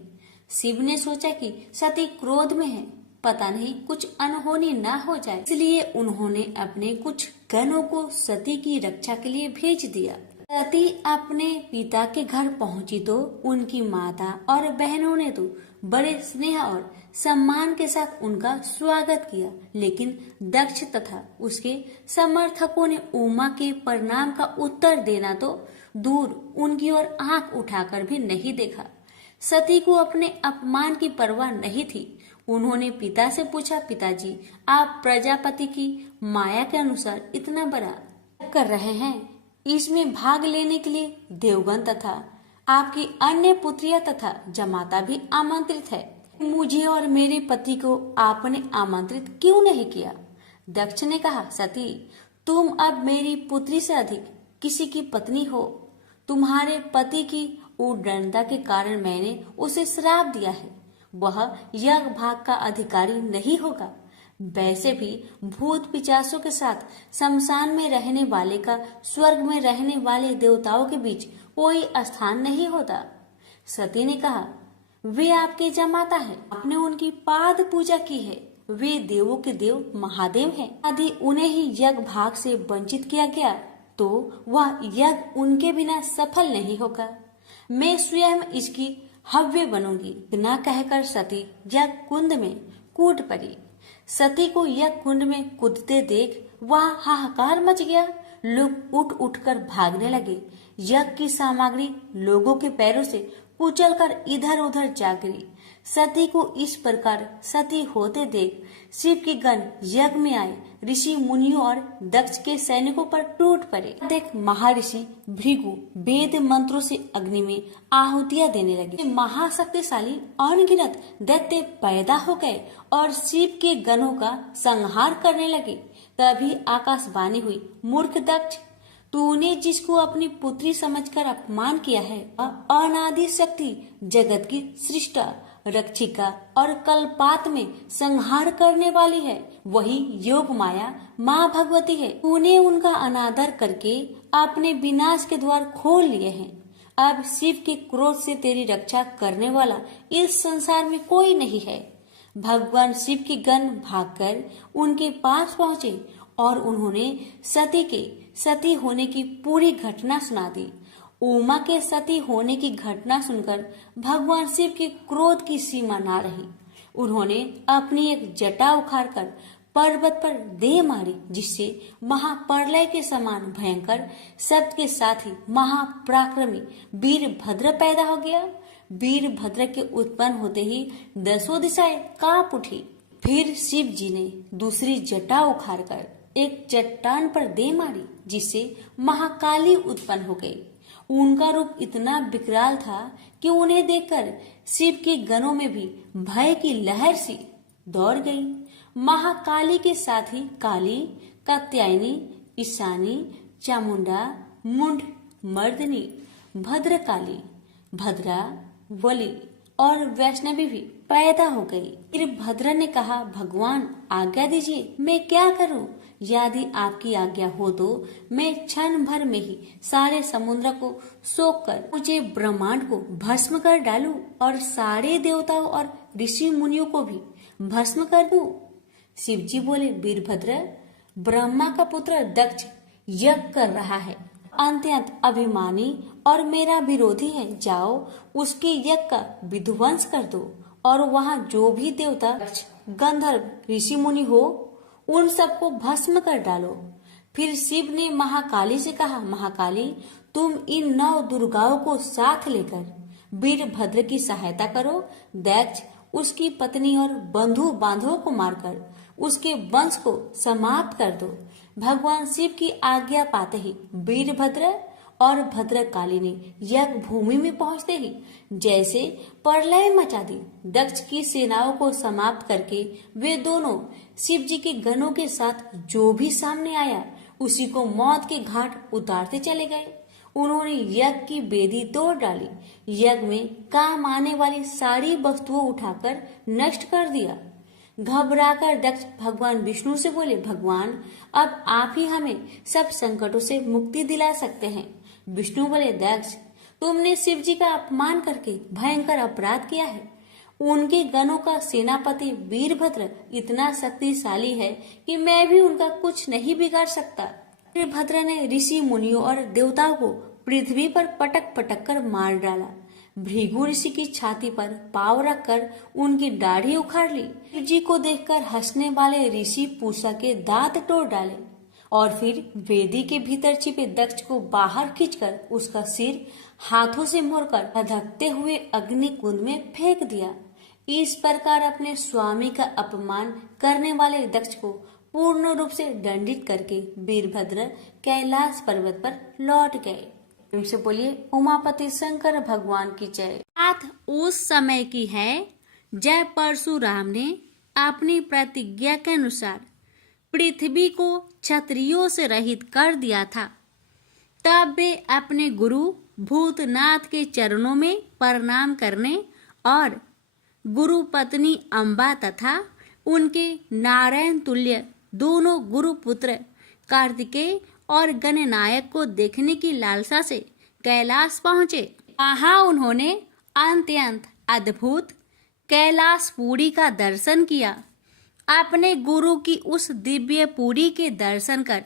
शिव ने सोचा कि सती क्रोध में है, पता नहीं कुछ अनहोनी न हो जाए, इसलिए उन्होंने अपने कुछ गणों को सती की रक्षा के लिए भेज दिया। सती अपने पिता के घर पहुंची तो उनकी माता और बहनों ने तो बड़े स्नेह और सम्मान के साथ उनका स्वागत किया, लेकिन दक्ष तथा उसके समर्थकों ने उमा के प्रणाम का उत्तर देना तो दूर उनकी ओर आंख उठाकर भी नहीं देखा। सती को अपने अपमान की परवाह नहीं थी। उन्होंने पिता से पूछा, पिताजी आप प्रजापति की माया के अनुसार इतना बड़ा कर रहे हैं, इसमें भाग लेने के लिए देवगण तथा आपकी अन्य पुत्रियां तथा जमाता भी आमंत्रित है। मुझे और मेरे पति को आपने आमंत्रित क्यों नहीं किया? दक्ष ने कहा, सती तुम अब मेरी पुत्री से अधिक किसी की पत्नी हो। तुम्हारे पति की उद्दंडता के कारण मैंने उसे श्राप दिया है, वह यज्ञ भाग का अधिकारी नहीं होगा। वैसे भी भूत पिचासों के साथ शमशान में रहने वाले का स्वर्ग में रहने वाले देवताओं के बीच कोई स्थान नहीं होता। सती ने कहा, वे आपके जमाता है, आपने उनकी पाद पूजा की है, वे देवों के देव महादेव हैं। यदि उन्हें ही यज्ञ भाग से वंचित किया गया तो वह यज्ञ उनके बिना सफल नहीं होगा। मैं स्वयं इसकी हव्य बनूंगी। न कहकर सती यज्ञ कुंड में कूद पड़ी। सती को यज्ञ कुंड में कूदते देख वहाँ हाहाकार मच गया। लोग उठ उठकर भागने लगे। यज्ञ की सामग्री लोगों के पैरों से कुचलकर इधर उधर जा गिरी। सती को इस प्रकार सती होते देख शिव के गण यज्ञ में आए ऋषि मुनियों और दक्ष के सैनिकों पर टूट पड़े। देख महर्षि भृगु वेद मंत्रों से अग्नि में आहुतियां देने लगे। महाशक्तिशाली अनगिनत दैत्य पैदा हो गए और शिव के गणों का संहार करने लगे। तभी आकाशवाणी हुई, मूर्ख दक्ष, तूने जिसको अपनी पुत्री समझकर अपमान किया है, अनादि शक्ति जगत की सृष्टा रक्षिका और कल्पात में संहार करने वाली है, वही योग माया माँ भगवती है। तूने उनका अनादर करके अपने विनाश के द्वार खोल लिए हैं। अब शिव के क्रोध से तेरी रक्षा करने वाला इस संसार में कोई नहीं है। भगवान शिव के गण भागकर उनके पास पहुँचे और उन्होंने सती के सती होने की पूरी घटना सुना दी। उमा के सती होने की घटना सुनकर भगवान शिव के क्रोध की सीमा ना रही। उन्होंने अपनी एक जटा उखाड़कर पर्वत पर दे मारी, जिससे महाप्रलय के समान भयंकर शब्द के साथ ही महापराक्रमी वीरभद्र पैदा हो गया। वीरभद्र के उत्पन्न होते ही 10 दिशाएं कांप उठी। फिर शिव जी ने दूसरी जटा उखाड़कर एक चट्टान पर दे मारी, जिससे महाकाली उत्पन्न हो गई। उनका रूप इतना विकराल था कि उन्हें देखकर शिव के गणों में भी भय की लहर सी दौड़ गई। महाकाली के साथ ही काली, कात्यायनी, ईशानी, चामुंडा, मुंड, मर्दनी, भद्रकाली, भद्रा, वली और वैष्णवी भी पैदा हो गई। फिर भद्र ने कहा, भगवान आज्ञा दीजिए, मैं क्या करूं? यदि आपकी आज्ञा हो तो मैं क्षण भर में ही सारे समुद्र को सोख कर मुझे ब्रह्मांड को भस्म कर डालूं और सारे देवताओं और ऋषि मुनियों को भी भस्म कर दूं। शिव जी बोले, वीरभद्र, ब्रह्मा का पुत्र दक्ष यज्ञ कर रहा है, अत्यंत अभिमानी और मेरा विरोधी है। जाओ उसके यज्ञ का विध्वंस कर दो और वहाँ जो भी देवता, गंधर्व, ऋषि मुनि हो उन सबको भस्म कर डालो। फिर शिव ने महाकाली से कहा, महाकाली, तुम इन 9 दुर्गाओं को साथ लेकर वीरभद्र की सहायता करो। दक्ष उसकी पत्नी और बंधु बांधवों को मारकर उसके वंश को समाप्त कर दो। भगवान शिव की आज्ञा पाते ही वीरभद्र और भद्रकाली ने यज्ञ भूमि में पहुंचते ही जैसे प्रलय मचा दी। दक्ष की सेनाओं को समाप्त करके वे दोनों शिव जी के गणों के साथ जो भी सामने आया उसी को मौत के घाट उतारते चले गए। उन्होंने यज्ञ की बेदी तोड़ डाली, यज्ञ में काम आने वाली सारी वस्तुओं उठाकर नष्ट कर दिया। घबराकर दक्ष भगवान विष्णु से बोले, भगवान अब आप ही हमें सब संकटों से मुक्ति दिला सकते हैं। विष्णु बोले, दक्ष तुमने शिव जी का अपमान करके भयंकर अपराध किया है। उनके गणों का सेनापति वीरभद्र इतना शक्तिशाली है कि मैं भी उनका कुछ नहीं बिगाड़ सकता। वीरभद्र ने ऋषि मुनियों और देवताओं को पृथ्वी पर पटक पटक कर मार डाला। भृगु ऋषि की छाती पर पांव रखकर उनकी दाढ़ी उखाड़ ली। शिव जी को देखकर हंसने वाले ऋषि पूषा के दांत तोड़ डाले और फिर वेदी के भीतर छिपे दक्ष को बाहर खींचकर उसका सिर हाथों से मोड़कर धधकते हुए अग्नि कुंड में फेंक दिया। इस प्रकार अपने स्वामी का अपमान करने वाले दक्ष को पूर्ण रूप से दंडित करके वीरभद्र कैलाश पर्वत पर लौट गए। से बोलिए, उमापति शंकर भगवान की जय। बात उस समय की है जब परशुराम ने अपनी प्रतिज्ञा के अनुसार पृथ्वी को क्षत्रियों से रहित कर दिया था। तब वे अपने गुरु भूतनाथ के चरणों में प्रणाम करने और गुरु पत्नी अम्बा तथा उनके नारायण तुल्य दोनों गुरु पुत्र कार्तिकेय और गणनायक को देखने की लालसा से कैलाश पहुँचे। वहाँ उन्होंने अत्यंत अद्भुत कैलाशपुरी का दर्शन किया। अपने गुरु की उस दिव्य पुरी के दर्शन कर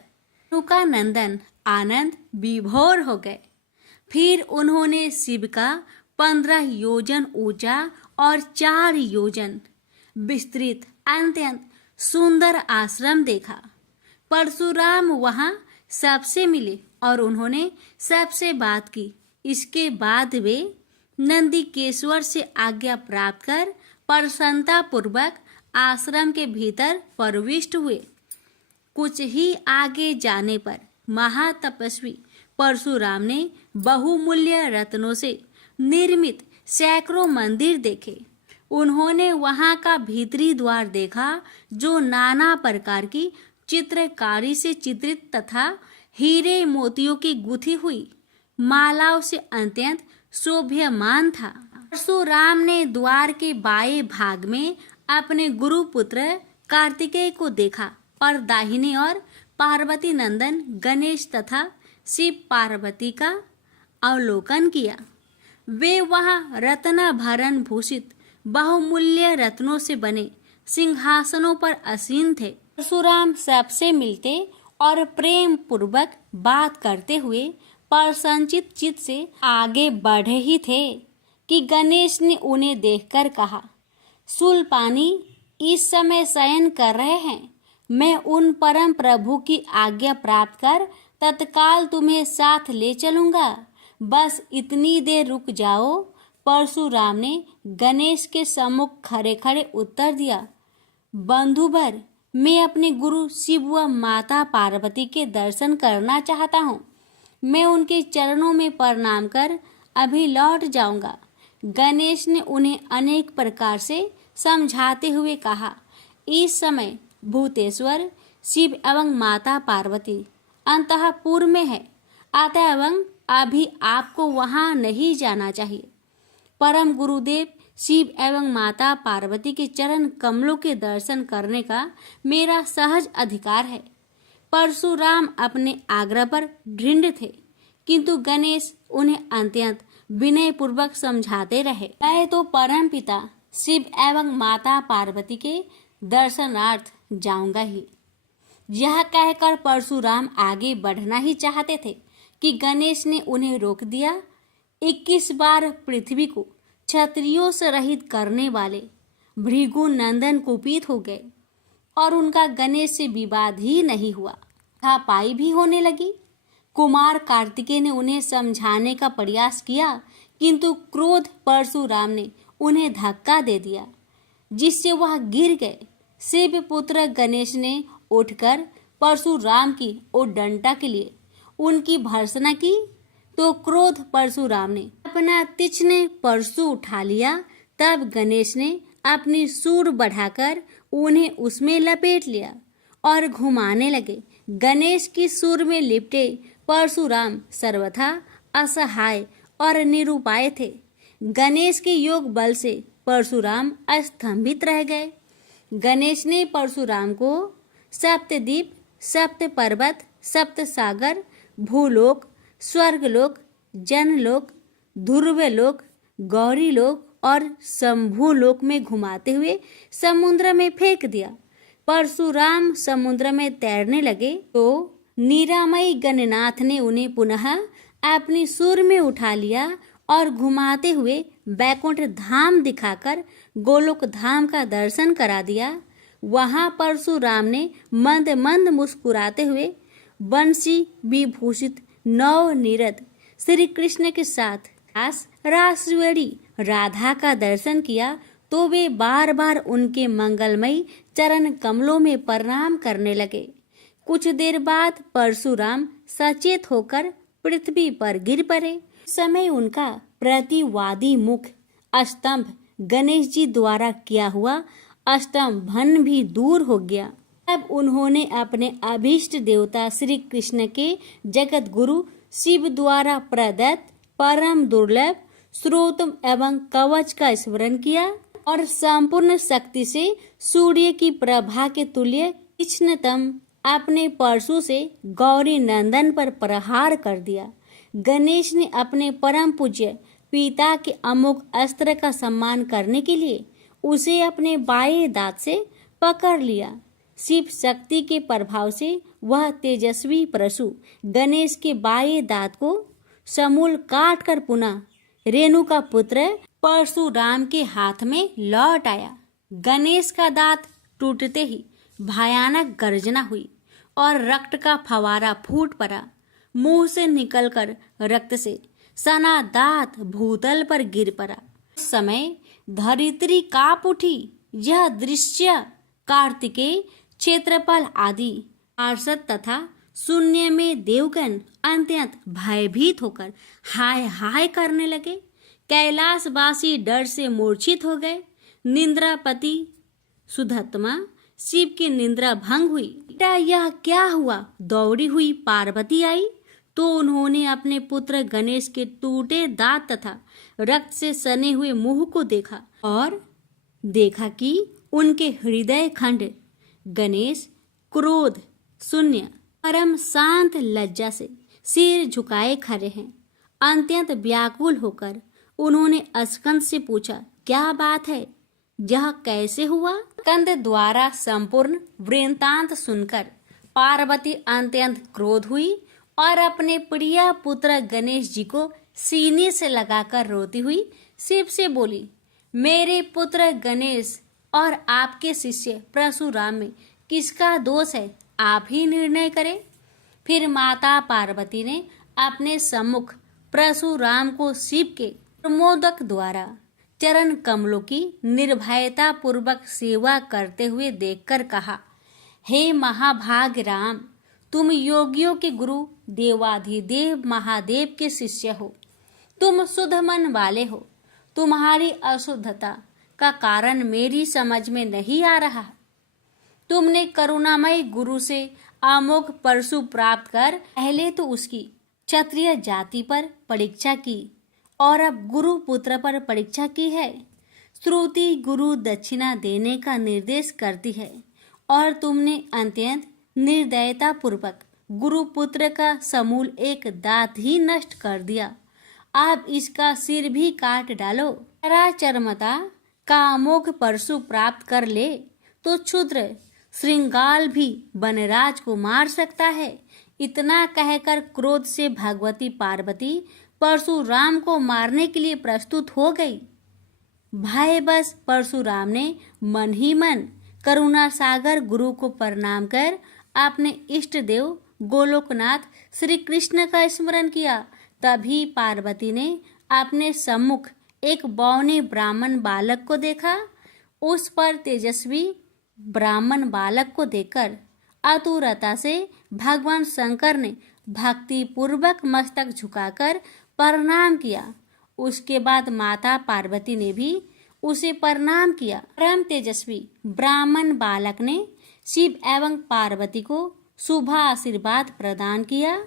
उनका नंदन आनंद विभोर हो गए। फिर उन्होंने शिव का 15 योजन ऊंचा और 4 योजन विस्तृत अत्यंत सुंदर आश्रम देखा। परशुराम वहाँ सबसे मिले और उन्होंने सबसे बात की। इसके बाद वे नंदीकेश्वर से आज्ञा प्राप्त कर प्रसन्नता पूर्वक आश्रम के भीतर प्रविष्ट हुए। कुछ ही आगे जाने पर महातपस्वी परशुराम ने बहुमूल्य रत्नों से निर्मित सैकड़ों मंदिर देखे। उन्होंने वहां का भीतरी द्वार देखा जो नाना प्रकार की चित्रकारी से चित्रित तथा हीरे मोतियों की गुथी हुई मालाओं से अत्यंत शोभ्यमान था। परशुराम ने द्वार के बाएं भाग में अपने गुरु पुत्र कार्तिकेय को देखा और दाहिने ओर पार्वती नंदन गणेश तथा शिव पार्वती का अवलोकन किया। वे वहां रत्नाभरण भूषित बहुमूल्य रत्नों से बने सिंहासनों पर आसीन थे। परशुराम सबसे मिलते और प्रेम पूर्वक बात करते हुए प्रसन्नचित चित्त से आगे बढ़े ही थे कि गणेश ने उन्हें देखकर कहा, शूलपाणी इस समय शयन कर रहे हैं। मैं उन परम प्रभु की आज्ञा प्राप्त कर तत्काल तुम्हें साथ ले चलूंगा। बस इतनी देर रुक जाओ। परशुराम ने गणेश के सम्मुख खड़े खड़े उत्तर दिया, बंधुवर, मैं अपने गुरु शिव व माता पार्वती के दर्शन करना चाहता हूँ। मैं उनके चरणों में प्रणाम कर अभी लौट जाऊंगा। गणेश ने उन्हें अनेक प्रकार से समझाते हुए कहा, इस समय भूतेश्वर शिव एवं माता पार्वती अंतःपुर में है, अतः अभी आपको वहां नहीं जाना चाहिए। परम गुरुदेव शिव एवं माता पार्वती के चरण कमलों के दर्शन करने का मेरा सहज अधिकार है। परशुराम अपने आग्रह पर दृढ़ थे, किंतु गणेश उन्हें अत्यंत विनय पूर्वक समझाते रहे। मैं तो परम पिता शिव एवं माता पार्वती के दर्शनार्थ जाऊंगा ही। यह कहकर परशुराम आगे बढ़ना ही चाहते थे कि गणेश ने उन्हें रोक दिया। 21 बार पृथ्वी को क्षत्रियों से रहित करने वाले भृगु नंदन कुपित हो गए और उनका गणेश से विवाद ही नहीं हुआ, हाथापाई भी होने लगी। कुमार कार्तिकेय ने उन्हें समझाने का प्रयास किया, किंतु क्रोध परशुराम ने उन्हें धक्का दे दिया, जिससे वह गिर गए। शिव पुत्र गणेश ने उठकर परशुराम की उद्दंडता के लिए उनकी भर्त्सना की, तो क्रोध परशुराम ने अपना तीक्ष्ण परशु उठा लिया। तब गणेश ने अपनी सूंड बढ़ाकर उन्हें उसमें लपेट लिया और घुमाने लगे। गणेश की सूंड में लिपटे परशुराम सर्वथा असहाय और निरुपाय थे। गणेश के योग बल से परशुराम स्तंभित रह गए। गणेश ने परशुराम को सप्तद्वीप, सप्त पर्वत, सप्त सागर, भूलोक, स्वर्गलोक, जनलोक, ध्रुवलोक, गौरीलोक और शंभुलोक में घुमाते हुए समुद्र में फेंक दिया। परशुराम समुद्र में तैरने लगे तो निरामयी गणनाथ ने उन्हें पुनः अपनी सूंड में उठा लिया और घुमाते हुए बैकुंठ धाम दिखाकर गोलोक धाम का दर्शन करा दिया। वहां परशुराम ने मंद मंद मुस्कुराते हुए बंसी विभूषित नव नीरद श्री कृष्ण के साथ रासवेड़ी राधा का दर्शन किया, तो वे बार बार उनके मंगलमयी चरण कमलों में प्रणाम करने लगे। कुछ देर बाद परशुराम सचेत होकर पृथ्वी पर गिर पड़े। समय उनका प्रतिवादी मुख स्तंभ गणेश जी द्वारा किया हुआ स्तंभन भी दूर हो गया। तब उन्होंने अपने अभीष्ट देवता श्री कृष्ण के जगत गुरु शिव द्वारा प्रदत्त परम दुर्लभ स्रोत एवं कवच का स्मरण किया और संपूर्ण शक्ति से सूर्य की प्रभा के तुल्य तीक्ष्णतम अपने परशु से गौरी नंदन पर प्रहार कर दिया। गणेश ने अपने परम पूज्य पिता के अमोघ अस्त्र का सम्मान करने के लिए उसे अपने बाएं दांत से पकड़ लिया। शिव शक्ति के प्रभाव से वह तेजस्वी परशु गणेश के बाएं दांत को समूल काट कर पुनः रेणु का पुत्र परशुराम के हाथ में लौट आया। गणेश का दांत टूटते ही भयानक गर्जना हुई और रक्त का फवारा फूट पड़ा। मुंह से निकलकर रक्त से सना दांत भूतल पर गिर पड़ा। उस समय धरित्री कांप उठी। यह दृश्य कार्तिकेय, क्षेत्रपाल आदि पार्षद तथा शून्य में देवगण अत्यंत भयभीत होकर हाय हाय करने लगे। कैलाशवासी डर से मूर्छित हो गए। निंद्रापति सुधत्मा शिव की निंद्रा भंग हुई। बेटा यह क्या हुआ? दौड़ी हुई पार्वती आई तो उन्होंने अपने पुत्र गणेश के टूटे दांत तथा रक्त से सने हुए मुंह को देखा और देखा कि उनके हृदय खंड गणेश क्रोध शून्य परम शांत लज्जा से सिर झुकाए खड़े हैं। अत्यंत व्याकुल होकर उन्होंने अस्कंद से पूछा, क्या बात है, यह कैसे हुआ? स्कंद द्वारा संपूर्ण वृत्तांत सुनकर पार्वती अत्यंत क्रोध हुई और अपने प्रिय पुत्र गणेश जी को सीने से लगाकर रोती हुई शिव से बोली, मेरे पुत्र गणेश और आपके शिष्य परशुराम में किसका दोष है, आप ही निर्णय करें। फिर माता पार्वती ने अपने सम्मुख परशुराम को शिव के प्रमोदक द्वारा चरण कमलों की निर्भयता पूर्वक सेवा करते हुए देखकर कहा, हे महाभाग राम, तुम योगियों के गुरु देवाधिदेव महादेव के शिष्य हो। तुम शुद्ध मन वाले हो। तुम्हारी अशुद्धता का कारण मेरी समझ में नहीं आ रहा। तुमने करुणामय गुरु से अमोघ परशु प्राप्त कर पहले तो उसकी क्षत्रिय जाति पर परीक्षा की और अब गुरु पुत्र पर परीक्षा की है। श्रुति गुरु दक्षिणा देने का निर्देश करती है और तुमने अत्यंत निर्दयता पूर्वक गुरु पुत्र का समूल एक दांत ही नष्ट कर दिया। अब इसका सिर भी काट डालो। चरमता का अमोघ परशु प्राप्त कर ले तो क्षुद्र श्रृंगाल भी वनराज को मार सकता है। इतना कहकर क्रोध से भगवती पार्वती परशुराम को मारने के लिए प्रस्तुत हो गई। भय बस परशुराम ने मन ही मन करुणा सागर गुरु को प्रणाम कर अपने इष्ट देव गोलोकनाथ श्री कृष्ण का स्मरण किया। तभी पार्वती ने अपने सम्मुख एक बौने ब्राह्मण बालक को देखा। उस पर तेजस्वी ब्राह्मण बालक को देखकर आतुरता से भगवान शंकर ने भक्ति पूर्वक मस्तक झुकाकर प्रणाम किया। उसके बाद माता पार्वती ने भी उसे प्रणाम किया। परम तेजस्वी ब्राह्मण बालक ने शिव एवं पार्वती को शुभ आशीर्वाद प्रदान किया।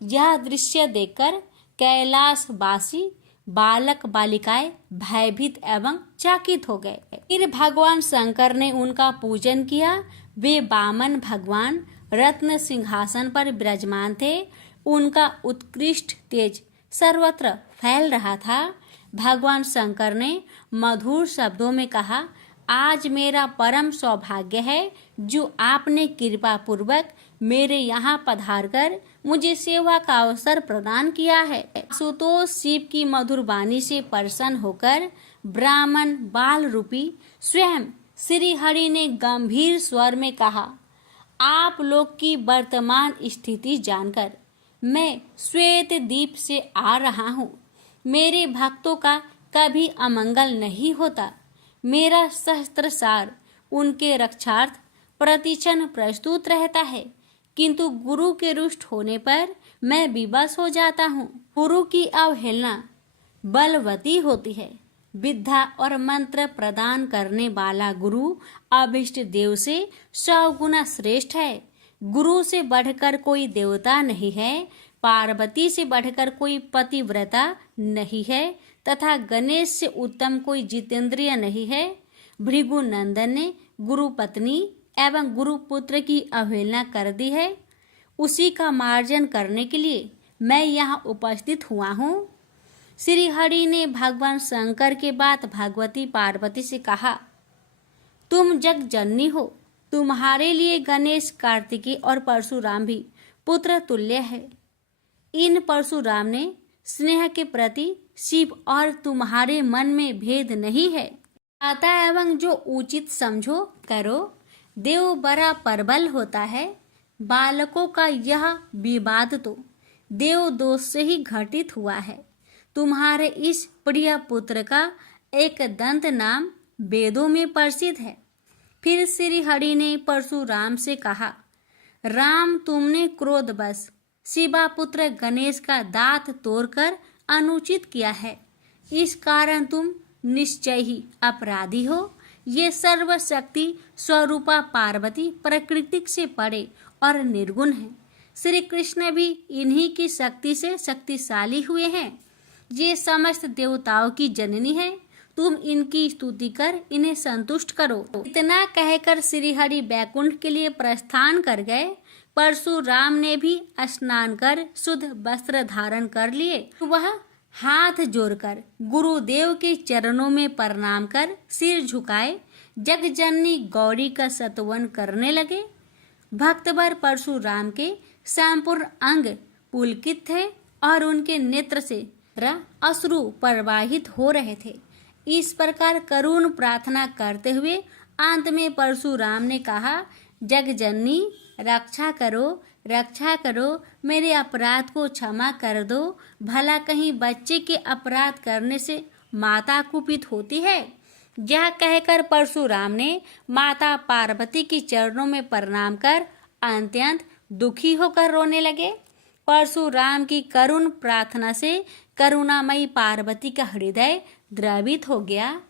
यह दृश्य देखकर कैलाशवासी बालक बालिकाएं भयभीत एवं चकित हो गए। फिर भगवान शंकर ने उनका पूजन किया। वे वामन भगवान रत्न सिंहासन पर विराजमान थे। उनका उत्कृष्ट तेज सर्वत्र फैल रहा था। भगवान शंकर ने मधुर शब्दों में कहा, आज मेरा परम सौभाग्य है जो आपने कृपा पूर्वक मेरे यहाँ पधार कर मुझे सेवा का अवसर प्रदान किया है। सुतोष शिव की मधुर वाणी से प्रसन्न होकर ब्राह्मण बाल रूपी स्वयं श्री हरि ने गंभीर स्वर में कहा, आप लोग की वर्तमान स्थिति जानकर मैं श्वेत द्वीप से आ रहा हूँ। मेरे भक्तों का कभी अमंगल नहीं होता। मेरा सहस्त्रसार उनके रक्षार्थ प्रतिक्षण प्रस्तुत रहता है, किंतु गुरु के रुष्ट होने पर मैं विवश हो जाता हूँ। गुरु की अवहेलना बलवती होती है। विद्या और मंत्र प्रदान करने वाला गुरु अभिष्ट देव से 100 गुना श्रेष्ठ है। गुरु से बढ़कर कोई देवता नहीं है, पार्वती से बढ़कर कोई पतिव्रता नहीं है तथा गणेश से उत्तम कोई जितेंद्रिय नहीं है। भृगु नंदन ने गुरु पत्नी एवं गुरु पुत्र की अवहेलना कर दी है। उसी का मार्जन करने के लिए मैं यहाँ उपस्थित हुआ हूँ। श्री हरि ने भगवान शंकर के बाद भगवती पार्वती से कहा, तुम जग जननी हो। तुम्हारे लिए गणेश, कार्तिकेय और परशुराम भी पुत्र तुल्य है। इन परशुराम ने स्नेह के प्रति शिव और तुम्हारे मन में भेद नहीं है। आता एवं जो उचित समझो करो। देव बड़ा प्रबल होता है। बालकों का यह विवाद तो देव दोष से ही घटित हुआ है। तुम्हारे इस प्रिय पुत्र का एक दंत नाम वेदों में प्रसिद्ध है। फिर श्री हरि ने परशुराम से कहा, राम, तुमने क्रोधवश शिवा पुत्र गणेश का दांत तोड़कर अनुचित किया है। इस कारण तुम निश्चय ही अपराधी हो। ये सर्वशक्ति स्वरूपा पार्वती प्रकृति से परे और निर्गुण है। श्री कृष्ण भी इन्हीं की शक्ति से शक्तिशाली हुए हैं। ये समस्त देवताओं की जननी है, तुम इनकी स्तुति कर इन्हें संतुष्ट करो। इतना कहकर श्री हरि बैकुंठ के लिए प्रस्थान कर गए। परशुराम ने भी स्नान कर शुद्ध वस्त्र धारण कर लिए। वह हाथ जोड़कर गुरुदेव के चरणों में प्रणाम कर सिर झुकाए जगजननी गौरी का स्तवन करने लगे। भक्तवर परशुराम के संपूर्ण अंग पुलकित थे और उनके नेत्र से अश्रु प्रवाहित हो रहे थे। इस प्रकार करुण प्रार्थना करते हुए अंत में परशुराम ने कहा, जगजननी रक्षा करो, मेरे अपराध को क्षमा कर दो। भला कहीं बच्चे के अपराध करने से माता कुपित होती है। यह कहकर परशुराम ने माता पार्वती के चरणों में प्रणाम कर अत्यंत दुखी होकर रोने लगे। परशुराम की करुण प्रार्थना से करुणामयी पार्वती का हृदय द्रवित हो गया।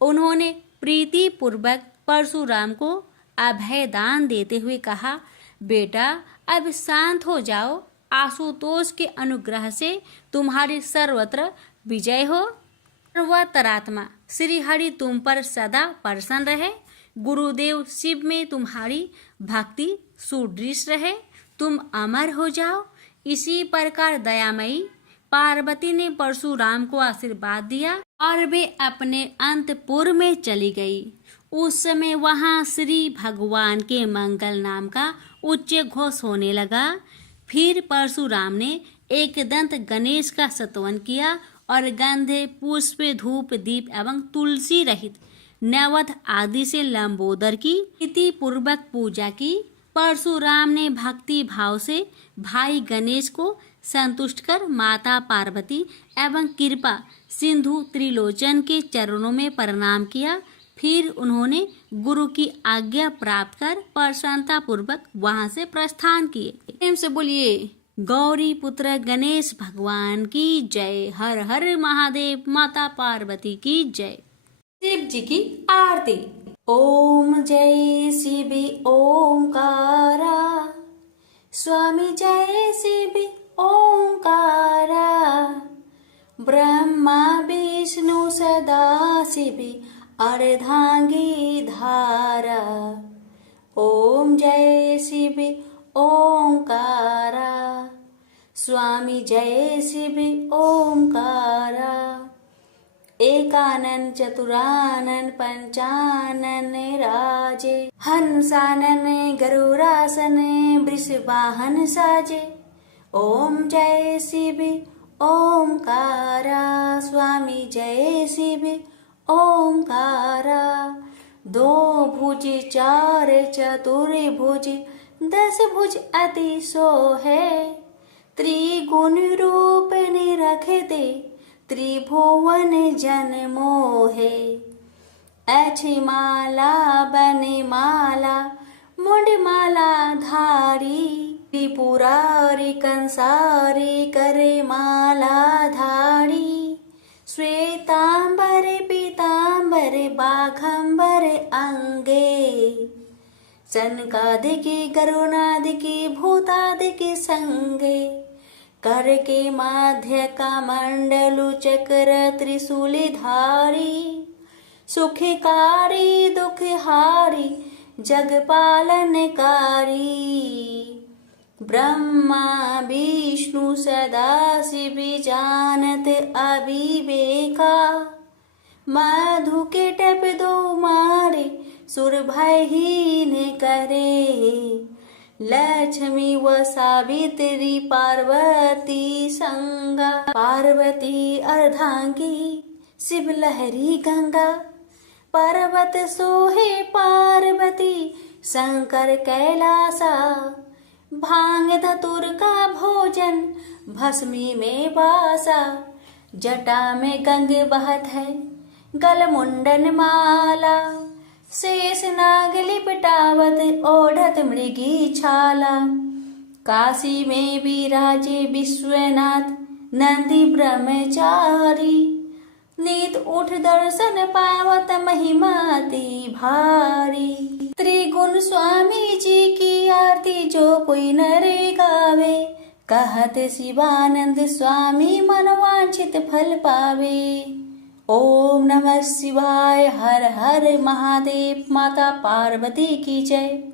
उन्होंने प्रीति पूर्वक परशुराम को अभय दान देते हुए कहा, बेटा अब शांत हो जाओ। आशुतोष के अनुग्रह से तुम्हारी सर्वत्र विजय हो। सर्वतरात्मा श्री हरि तुम पर सदा प्रसन्न रहे। गुरुदेव शिव में तुम्हारी भक्ति सुदृढ़ रहे। तुम अमर हो जाओ। इसी प्रकार दयामयी पार्वती ने परशुराम को आशीर्वाद दिया और वे अपने अंतपुर में चली गई। उस समय वहां श्री भगवान के मंगल नाम का उच्च घोष होने लगा। फिर परशुराम ने एकदंत गणेश का स्तवन किया और गंधे, पुष्प, धूप, दीप एवं तुलसी रहित नैवेद्य आदि से लंबोदर की विधि पूर्वक पूजा की। परशुराम ने भक्ति भाव से भाई गणेश को संतुष्ट कर माता पार्वती एवं कृपा सिंधु त्रिलोचन के चरणों में प्रणाम किया। फिर उन्होंने गुरु की आज्ञा प्राप्त कर प्रसन्नता पूर्वक वहां से प्रस्थान किए। प्रेम से बोलिए गौरी पुत्र गणेश भगवान की जय। हर हर महादेव। माता पार्वती की जय। शिव जी की आरती। ओम जय शिव ओंकारा, स्वामी जय शिव ओंकारा, ब्रह्मा विष्णु सदा शिव अर्धांगी धारा। ओम जय शिव ओंकारा, स्वामी जय शिव ओंकारा, एकानन चतुरानन पंचानन राजे, हंसानन गरुड़ासन वृषवाहन साजे। ओम जय शिव ओंकारा, स्वामी जय शिव ओंकारा, दो भुज चार चतुर्भुज, 10 भुज अति सोहे, त्रिगुण रूप निरखते त्रिभुवन जन मोहे। ऐछि माला बने माला, मुंड माला धारी, त्रिपुरारी कंसारी करे माला धारी। श्वेतांबर पीतांबर बाघंबर अंगे, सनकादिकी गरुणादिकी भूतादिकी संगे। कर के माध्य का मंडलु चक्र त्रिशूली धारी, सुखकारी दुखहारी जगपालनकारी। ब्रह्मा विष्णु सदा शिव जानत अविवेका, मधु के टप दो मारे सुर भयहीन करे। लक्ष्मी व सावित्री पार्वती संगा, पार्वती अर्धांगी शिव लहरी गंगा। पर्वत सोहे पार्वती शंकर कैलासा, भांग धतुर का भोजन भस्मी में बासा। जटा में गंग बहत है गल मुंडन माला, शेष नाग लिपटावत ओढ़त मृगी छाला। काशी में विराजे विश्वनाथ नंदी ब्रह्मचारी, नीत उठ दर्शन पावत महिमाति भारी। त्रिगुण स्वामी जी की आरती जो कोई नरे गावे, कहते शिवानंद स्वामी मनोवांछित फल पावे। ओम नमः शिवाय। हर हर महादेव। माता पार्वती की जय।